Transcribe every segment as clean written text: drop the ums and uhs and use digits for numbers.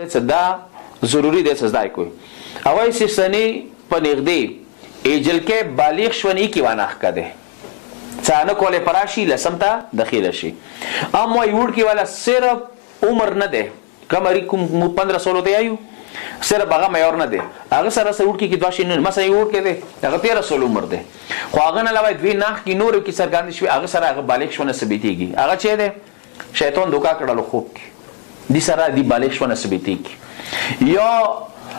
دا ضروری دی چې زده کوي اوای سیسنی پنیغدی ایجلکه بالغ شونی کی وانخ کده څانه کوله پراشي لسمتا دخیل شي اما یوړ کی والا صرف عمر نه ده کمری کوم 15 دی ایو صرف هغه معیار نه ده هغه سره سره وړ کی دواشي نه مثلا یوړ کی ده هغه 13 عمر ده خو هغه نه لوي دوی نخ کی نور کی سرګان شي هغه سره هغه بالغ شونه ثبتيږي هغه چه ده شیطان دوکا کړه خوب کی دي سره دی بالغ شونه ثبتيږي یا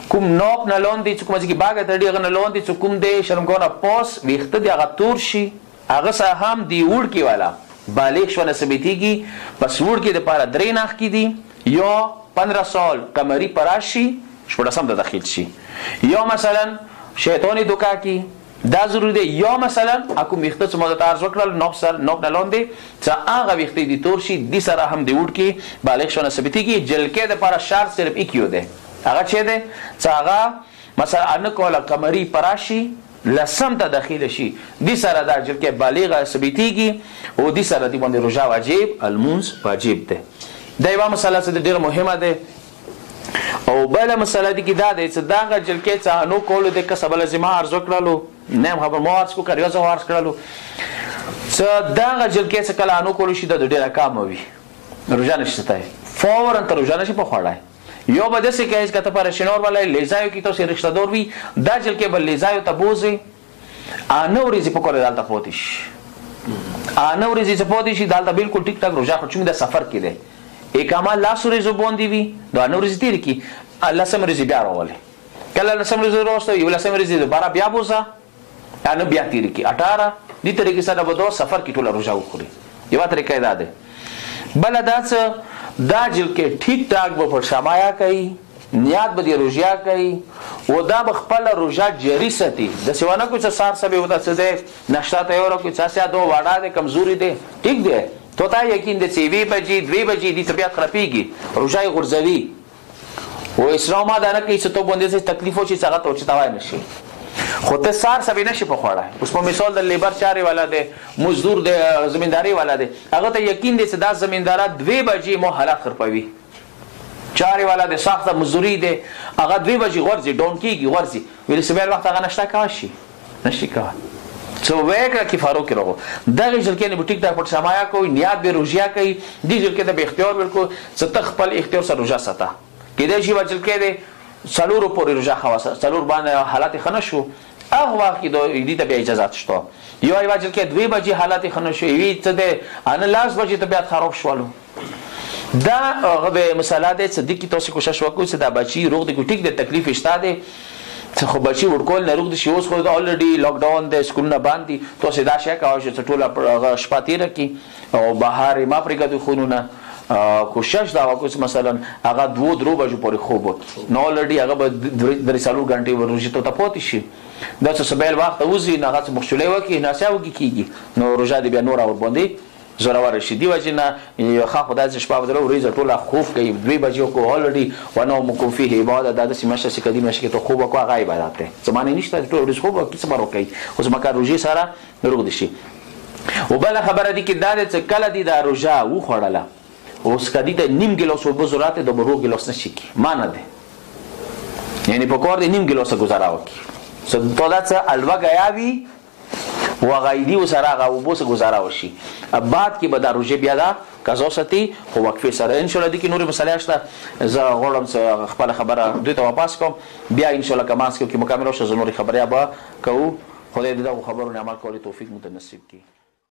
کوم نوب نه لوندي چې کوم چې باغ ته ډیغه نه لوندي چې کوم دې شرمګونه پوس ویخته دی هغه تور شي هغه سه هم دی وړ کی والا بالغ شونه ثبتيږي پس وړ کی د پاره درې نخ کی دي یا 15 سال قمری پراشي شپږ سم د داخل شي یا مثلا شیطانی دوکا کی دا ضروري دی یا مثلا اكو ویخته چې مو د تارز وکړل نوب نه لوندي چې هغه ویخته دی تور شي دي سره هم دی وړ کی بالغ شونه ثبتيږي جلکه د پاره شرط صرف یو دی هغه چه ده چې هغه مثلا ان کوله قمری پراشي لسم ته داخله شي دي سره د اجر کې بالغه ثبتيږي او دي سره دی باندې روزه واجب المونز واجب ده دا یو مسله چې ډیره مهمه ده او بل مسله دي کې دا ده چې دا اجر کې څه نو کول د کسب لازمه ارزو کړلو نه خبر مو ارز کو کړو زو ارز کړلو چې دا اجر کې څه کله نو کول شي د ډیره کم وي روزه نشته فورا تر روزه نشي په خوړای یو به داسې کې چې کته پر شنور ولای لیزایو کې تاسو رشتہ دار وي دا جل کې بل لیزایو ته بوزي انو ریزي په کور دالته پوتیش انو ریزي چې پوتیش دالته بالکل ټیک ټاک روزه خو د سفر کې ده اقامه لا سوري زبون دی وي دا انو ریزي تیر کې الله سم ریزي بیا راولې کله الله سم ریزي راوسته یو الله سم ریزي دوباره بیا بوزا انو بیا تیر کې 18 دې طریقې سره به دوه سفر کې ټول روزه وخوري یو طریقه دا ده بل دا دا جل کې ټیک ټاک به پر شمایا کوي نیت به دی روزیا کوي و دا بخپل روزه جری ساتي د سیوانه کوڅ سار سبه ودا څه ده نشتا ته یو کو څه دو واډه ده کمزوري ده ټیک ده تو تا یقین ده سی وی بجې 2 بجې دي طبيعت خرابيږي روزه غرزوي و اسلام دا نه کوي چې ته باندې څه تکلیف او چې څنګه توچ تاوای نشي خو ته سار سبه نشي په خوړه اوس په مثال د لیبر چاري والا ده مزدور ده زمینداری والا ده هغه ته یقین دي چې دا زمیندارا 2 بجې مو حالات خرپوي چاري والا ده سخت مزدوري ده هغه 2 بجې غورځي ډون کیږي غورځي ویل سبل وخت هغه نشتا کاشي نشي کا څو وکړه کی فاروق راغو دغه ځل کې نه بوټیک دا پټ سمایا کوي نیت به روزیا کوي دي ځل کې د اختیار ورکو ست خپل اختیار سره روزه ساته کله شي وجل کې ده څلور پورې روزه خواصه څلور باندې حالات خنه شو هغه وخت کې دې ته به اجازه شته یو وجل کې 2 بجې حالات خنه شو وی څه ده ان لاس بجې طبيعت خراب شولو دا هغه مسله ده چې د کی تاسو کوشش وکړئ چې دا بچي روغ دي ټیک د تکلیف شته ده خو بچي ورکول نه روغ دي شوس خو الریډي لاک ډاون د سکول نه باندې تاسو دا شي کاوه چې ټوله شپاتیره کی او بهار ما پرګه د خونونه کوشش دا وکړو مثلا هغه 2-3 بجو پورې خوب نو الریډي هغه د 3 غنټې ورځې ته پاتې شي دا څه سبل وخت اوسې نه هغه مخشولې وکي ناساو کیږي نو روزه دې بیا نور اور باندې زوراور شي دی وجنه یو خا خدای ز شپه ودرو ریزه ټوله خوف کوي 2 بجو کو الریډي ونو مکو فيه عبادت د سیمه شې کدي مشه کې ته خوب کو هغه عبادت ته زمانه نشته ټول ورځ خوب کیسه مارو کوي خو زما روزي سره روغ دي شي وبله خبره دي کې دا چې کله دي دا روزه و خړله اوس کدی ته نیم ګلاس او بزرات د برو ګلاس نشي کی مان ده یعنی په کور د نیم ګلاس گزارا وکي څه ته دا څه الوا غیاوی وغایدی وسره غو بوس گزارا وشي بعد کې به دا روزه بیا دا قضا ستي خو وقفه سره ان شاء الله دي کې نور مسله شته زه غوړم خپل خبره دوی ته واپس کوم بیا ان شاء الله کمانس کې مکمل شو زموږ خبره به کو خدای دې دا خبرونه عمل کولو توفیق متنصیب کړي